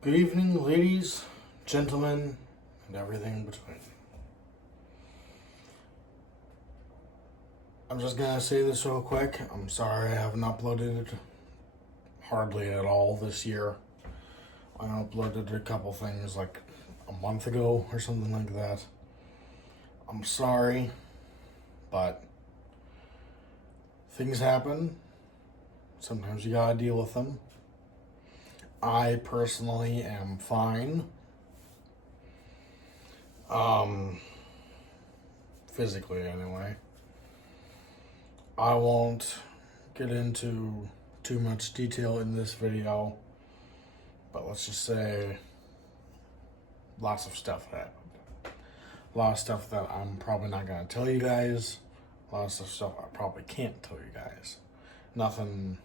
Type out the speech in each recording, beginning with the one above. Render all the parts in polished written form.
Good evening, ladies, gentlemen, and everything in between. I'm just gonna say this real quick. I'm sorry I haven't uploaded hardly at all this year. I uploaded a couple things like a month ago or something like that. I'm sorry, but things happen. Sometimes you gotta deal with them. I personally am fine. Physically anyway. I won't get into too much detail in this video, but let's just say lots of stuff happened. A lot of stuff that I'm probably not going to tell you guys. A lot of stuff I probably can't tell you guys. Nothing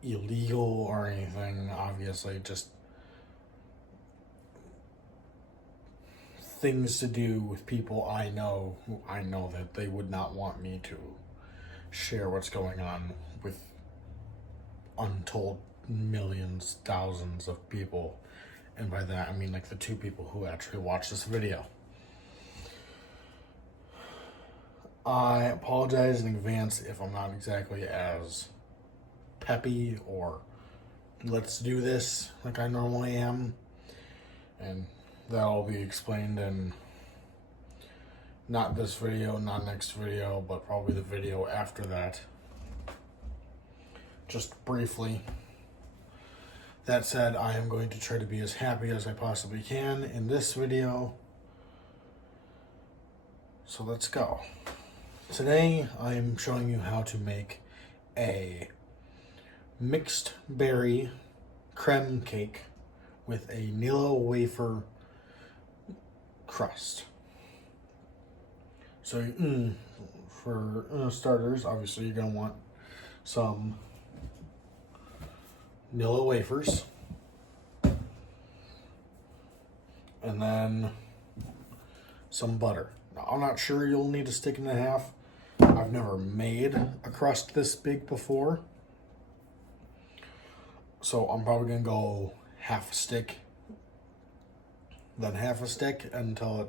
illegal or anything, obviously, just things to do with people I know who I know that they would not want me to share what's going on with untold millions, thousands of people. And by that, I mean like the two people who actually watch this video. I apologize in advance if I'm not exactly as peppy or let's do this like I normally am. And that'll be explained in not this video, not next video, but probably the video after that. Just briefly. That said, I am going to try to be as happy as I possibly can in this video. So let's go. Today, I am showing you how to make a mixed berry creme cake with a Nilo wafer crust. So, for starters, obviously you're going to want some Nilo wafers, and then some butter. Now, I'm not sure you'll need a stick and a half. I've never made a crust this big before, so I'm probably going to go half a stick, then half a stick until it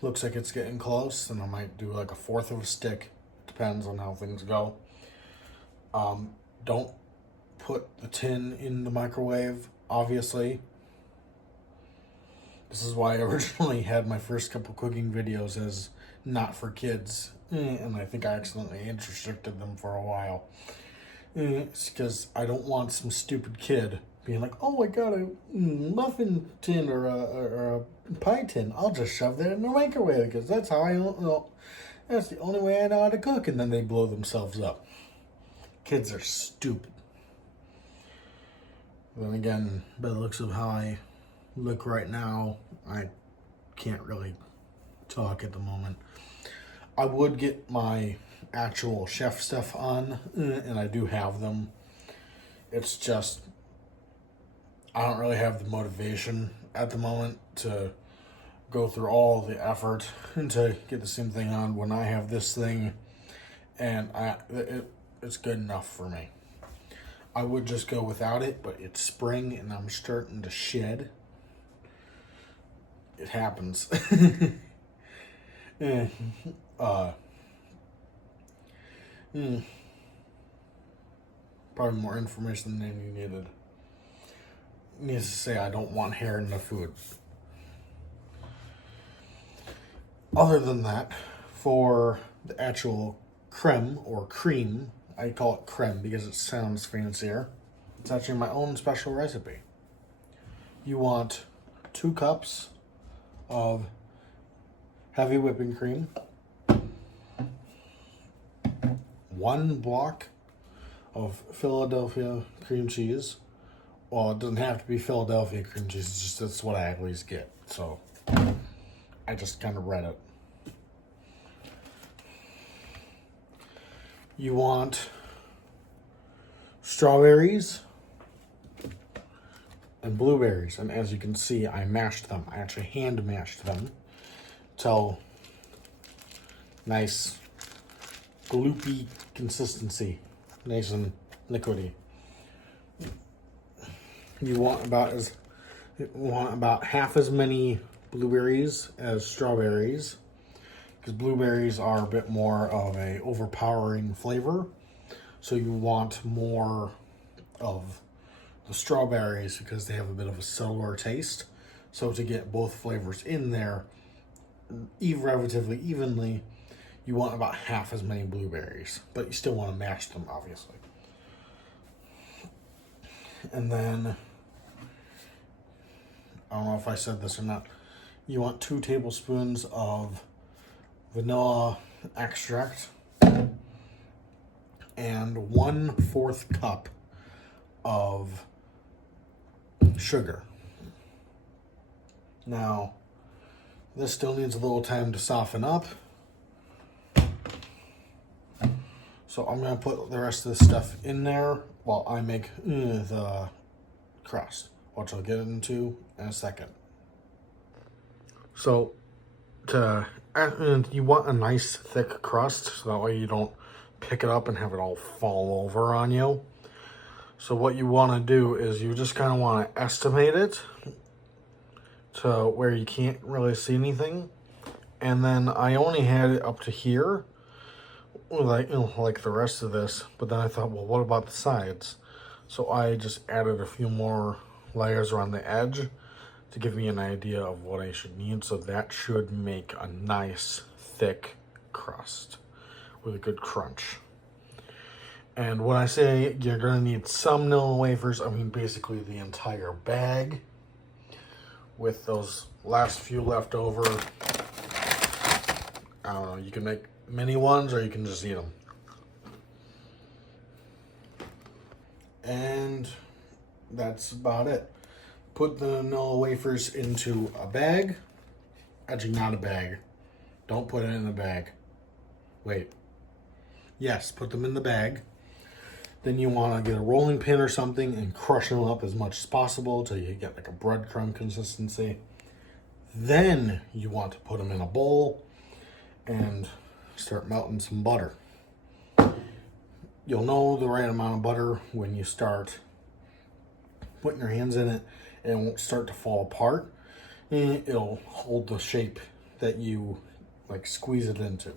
looks like it's getting close, and I might do like a fourth of a stick. Depends on how things go. Don't put the tin in the microwave, obviously. This is why I originally had my first couple cooking videos as not for kids, and I think I accidentally restricted them for a while. It's because I don't want some stupid kid being like, oh, I got a muffin tin or a pie tin. I'll just shove that in the microwave because that's how I know. That's the only way I know how to cook. And then they blow themselves up. Kids are stupid. Then again, by the looks of how I look right now, I can't really talk at the moment. I would get my actual chef stuff on, and I do have them. It's just I don't really have the motivation at the moment to go through all the effort to get the same thing on when I have this thing, and it's good enough for me. I would just go without it, but it's spring and I'm starting to shed. It happens. Probably more information than you needed. Needs to say I don't want hair in the food. Other than that, for the actual creme or cream, I call it creme because it sounds fancier. It's actually my own special recipe. You want 2 cups of heavy whipping cream, 1 block of Philadelphia cream cheese. Well, it doesn't have to be Philadelphia cream cheese, it's just that's what I always get. So I just kind of read it. You want strawberries and blueberries. And as you can see, I mashed them. I actually hand mashed them till nice gloopy consistency. Nice and liquidy. you want about half as many blueberries as strawberries, because blueberries are a bit more of a overpowering flavor. So you want more of the strawberries because they have a bit of a subtler taste. So to get both flavors in there relatively evenly, you want about half as many blueberries, but you still want to mash them, obviously. And then, I don't know if I said this or not, you want 2 tablespoons of vanilla extract and 1/4 cup of sugar. Now, this still needs a little time to soften up. So I'm going to put the rest of this stuff in there while I make the crust, which I'll get into in a second. So you want a nice thick crust, so that way you don't pick it up and have it all fall over on you. So what you want to do is you just kind of want to estimate it to where you can't really see anything. And then I only had it up to here, like the rest of this, but then I thought, well, what about the sides? So I just added a few more layers around the edge to give me an idea of what I should need. So that should make a nice thick crust with a good crunch. And when I say you're gonna need some vanilla wafers, I mean basically the entire bag with those last few left over. I don't know, you can make mini ones or you can just eat them. And that's about it. Put the vanilla wafers into a bag. Actually, not a bag. Don't put it in a bag. Wait. Yes, put them in the bag. Then you want to get a rolling pin or something and crush them up as much as possible till you get like a breadcrumb consistency. Then you want to put them in a bowl and start melting some butter. You'll know the right amount of butter when you start putting your hands in it, and it won't start to fall apart. And it'll hold the shape that you like squeeze it into.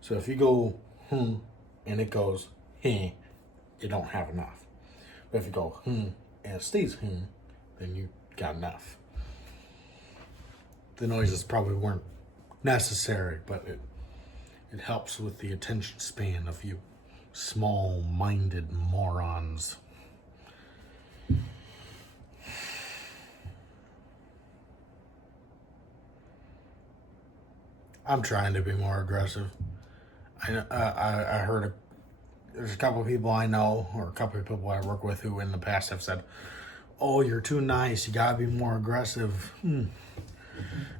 So if you go and it goes you don't have enough. But if you go and it stays then you got enough. The noises probably weren't necessary, but it helps with the attention span of you small-minded morons. I'm trying to be more aggressive. I heard there's a couple of people I know, or a couple of people I work with, who in the past have said, "Oh, you're too nice. You gotta be more aggressive."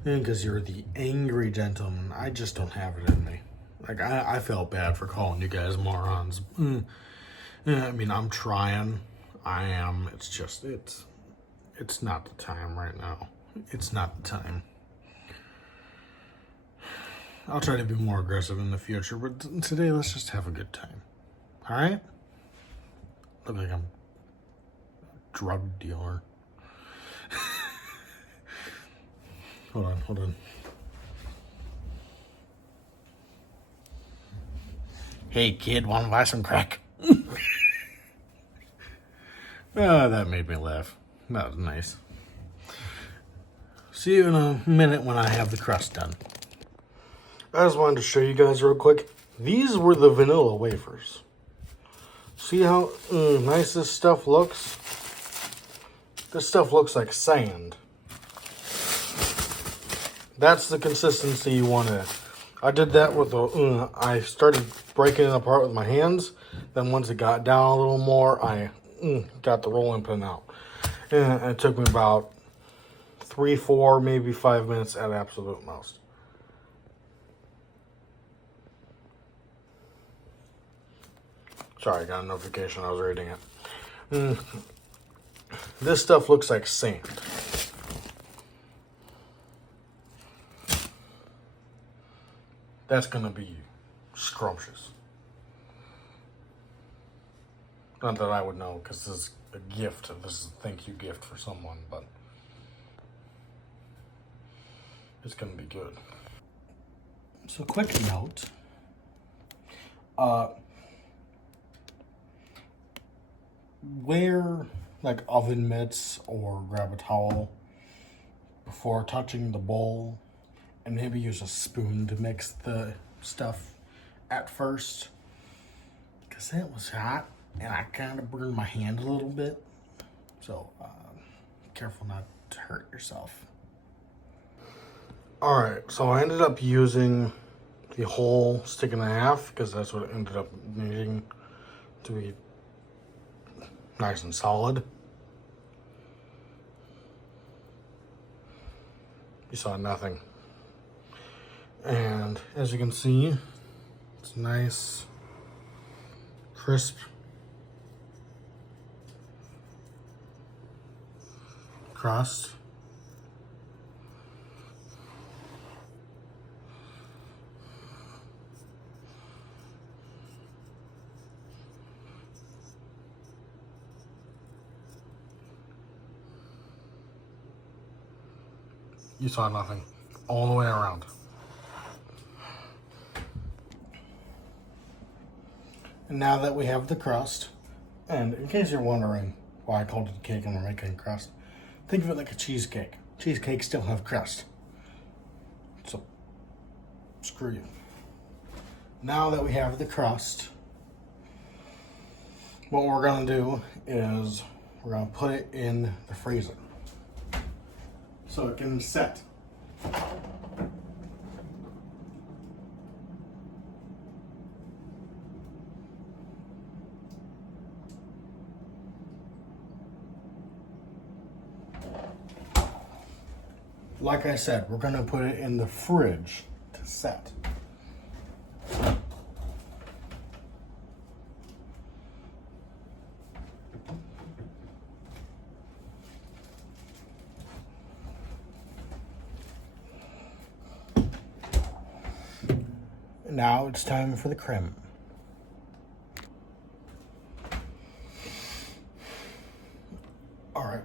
Because you're the angry gentleman. I just don't have it in me. Like, I felt bad for calling you guys morons. I mean, I'm trying. I am. It's just, it's not the time right now. It's not the time. I'll try to be more aggressive in the future, but today let's just have a good time. All right? Look like I'm a drug dealer. Hold on. Hey kid, wanna buy some crack? Oh, that made me laugh. That was nice. See you in a minute when I have the crust done. I just wanted to show you guys real quick. These were the vanilla wafers. See how nice this stuff looks? This stuff looks like sand. That's the consistency you want it. I did that with the, I started breaking it apart with my hands. Then once it got down a little more, I got the rolling pin out. And it took me about 3, 4, maybe 5 minutes at absolute most. Sorry, I got a notification. I was reading it. This stuff looks like sand. That's going to be scrumptious. Not that I would know, because this is a gift. This is a thank you gift for someone, but it's gonna be good. So quick note, wear like oven mitts or grab a towel before touching the bowl, and maybe use a spoon to mix the stuff at first, because it was hot and I kind of burned my hand a little bit. So careful not to hurt yourself. All right, so I ended up using the whole stick and a half because that's what it ended up needing to be nice and solid. You saw nothing. And as you can see, it's nice, crisp, crust. You saw nothing all the way around. And now that we have the crust, and in case you're wondering why I called it a cake and we're making crust, think of it like a cheesecake. Cheesecakes still have crust. So, screw you. Now that we have the crust, what we're gonna do is we're gonna put it in the freezer so it can set. Like I said, we're gonna put it in the fridge to set. Now it's time for the crème. All right.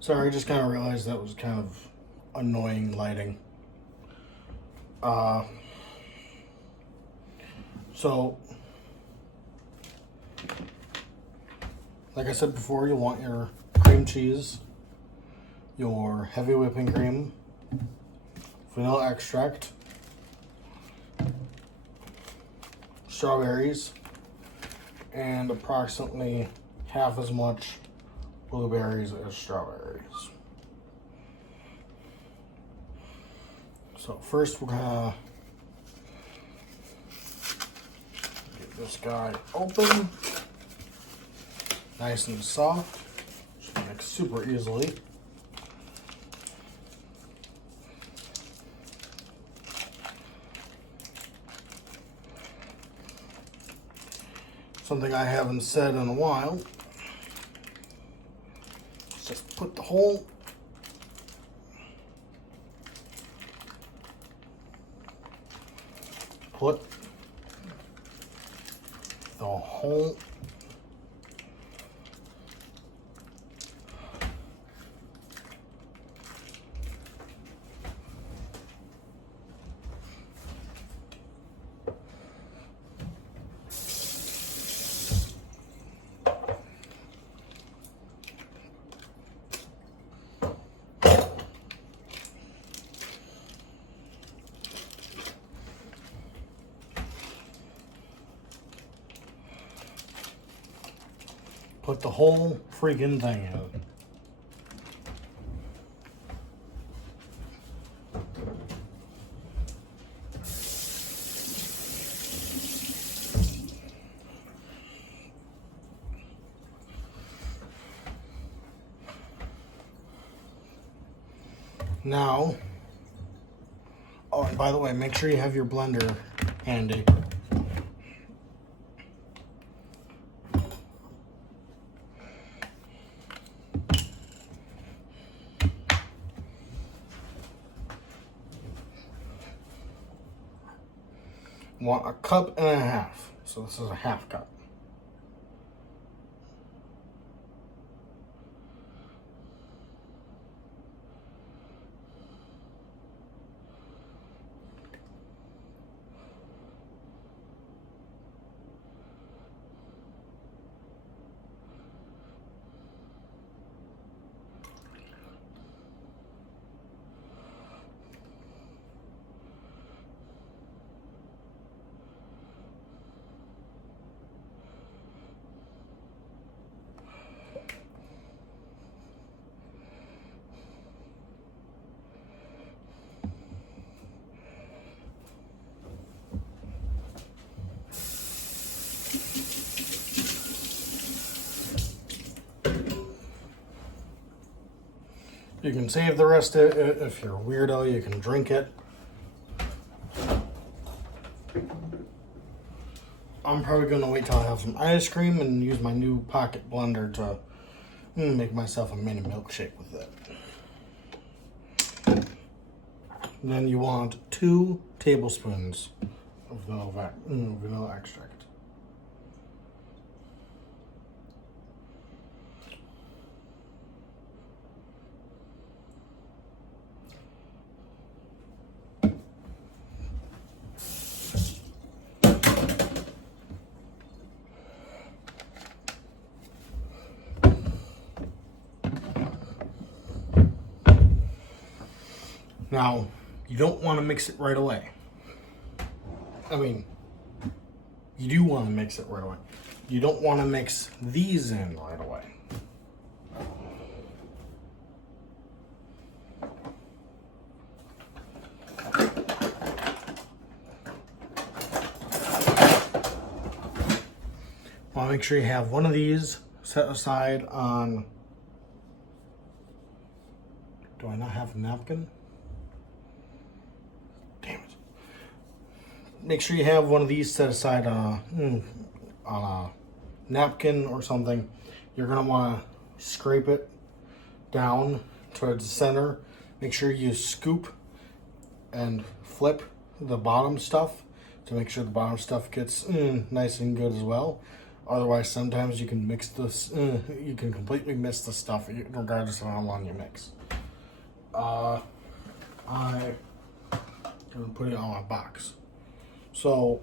Sorry, I just kind of realized that was kind of annoying lighting. So, like I said before, you'll want your cream cheese, your heavy whipping cream, vanilla extract, strawberries, and approximately half as much blueberries as strawberries. So first we're gonna get this guy open, nice and soft, should mix super easily. Something I haven't said in a while. Just put the whole put the whole freaking thing in. Now, oh, and by the way, make sure you have your blender handy. want a cup and a half. So this is a half cup. You can save the rest of it. If you're a weirdo, you can drink it. I'm probably going to wait till I have some ice cream and use my new pocket blender to make myself a mini milkshake with it. Then you want 2 tablespoons of vanilla extract. Now, you don't want to mix it right away. I mean, you do want to mix it right away. You don't want to mix these in right away. Want to make sure you have one of these set aside on... Do I not have a napkin? Damn it. Make sure you have one of these set aside on a napkin or something. You're going to want to scrape it down towards the center. Make sure you scoop and flip the bottom stuff to make sure the bottom stuff gets nice and good as well. Otherwise, sometimes you can mix this, you can completely miss the stuff regardless of how long you mix. I'm gonna put it on my box. So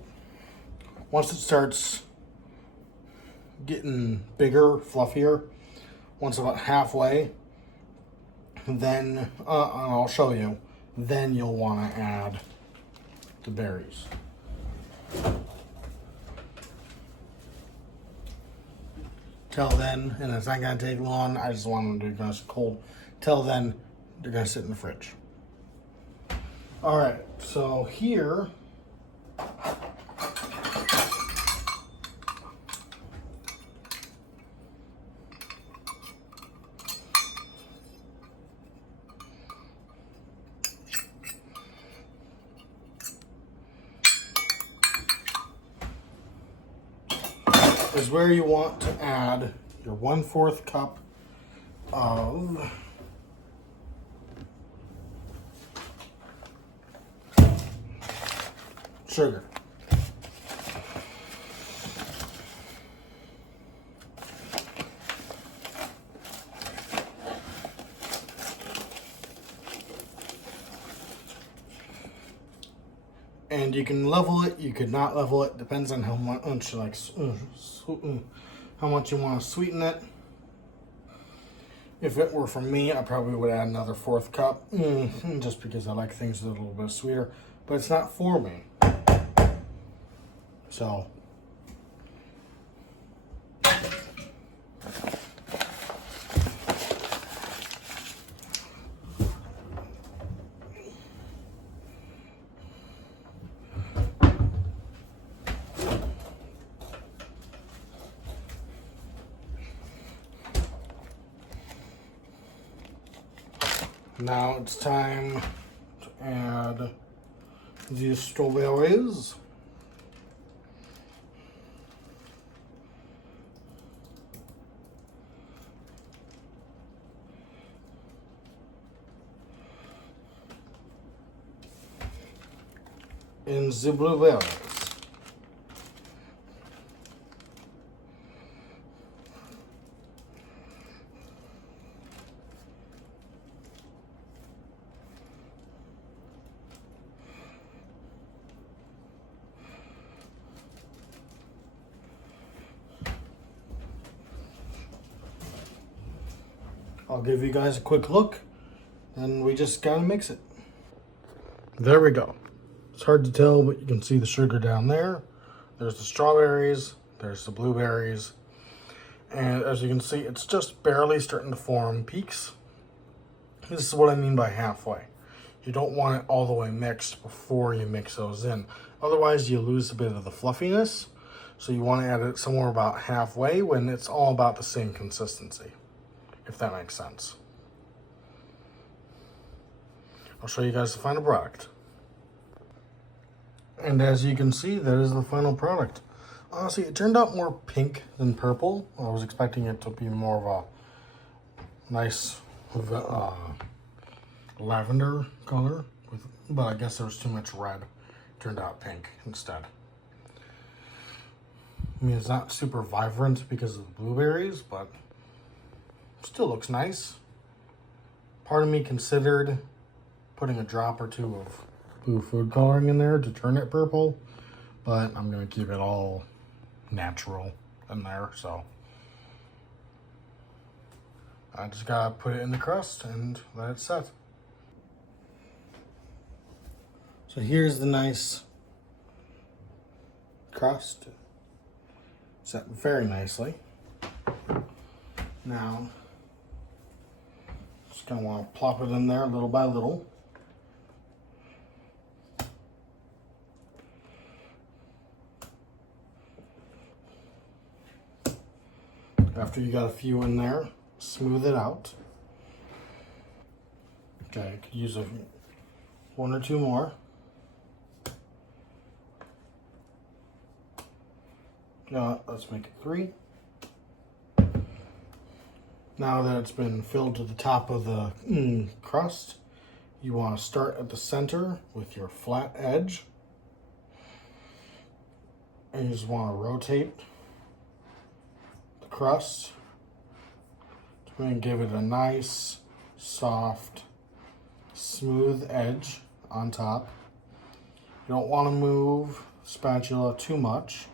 once it starts getting bigger, fluffier, once about halfway, then, and I'll show you, then you'll want to add the berries. Till then, and it's not going to take long, I just want them to be nice and cold. Till then, they're going to sit in the fridge. Alright, so here, is where you want to add your 1/4 cup of sugar. And you can level it, you could not level it, depends on how much how much you want to sweeten it. If it were for me, I probably would add another 1/4 cup, just because I like things a little bit sweeter, but it's not for me. So now it's time to add the strawberries. And the blueberries. I'll give you guys a quick look, and we just gotta mix it. There we go. It's hard to tell, but you can see the sugar down there. There's the strawberries, there's the blueberries, and as you can see, it's just barely starting to form peaks. This is what I mean by halfway. You don't want it all the way mixed before you mix those in. Otherwise, you lose a bit of the fluffiness. So you want to add it somewhere about halfway when it's all about the same consistency, if that makes sense. I'll show you guys the final product. And as you can see, that is the final product. Honestly, it turned out more pink than purple. I was expecting it to be more of a nice lavender color, but I guess there was too much red. It turned out pink instead. I mean, it's not super vibrant because of the blueberries, but still looks nice. Part of me considered putting a drop or two of blue food coloring in there to turn it purple, but I'm gonna keep it all natural in there, so I just gotta put it in the crust and let it set. So here's the nice crust. Set very nicely. Now, just gonna want to plop it in there little by little. After you got a few in there, smooth it out. Okay, I could use one or two more. Let's make it 3. Now that it's been filled to the top of the crust, you want to start at the center with your flat edge. And you just want to rotate the crust to give it a nice, soft, smooth edge on top. You don't want to move the spatula too much.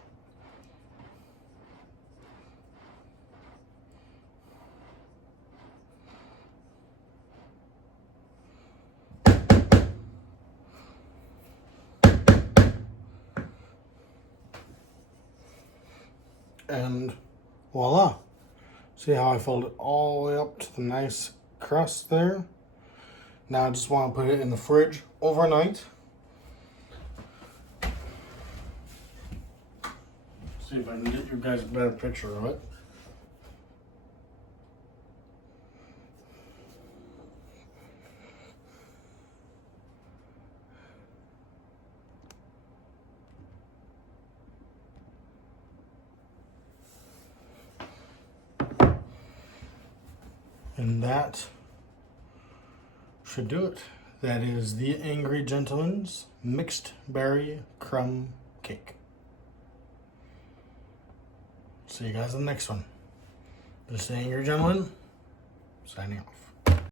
And voila. See how I fold it all the way up to the nice crust there? Now I just want to put it in the fridge overnight. See if I can get you guys a better picture of it. And that should do it. That is the Angry Gentleman's Mixed Berry Crumb Cake. See you guys in the next one. This is the Angry Gentleman, signing off.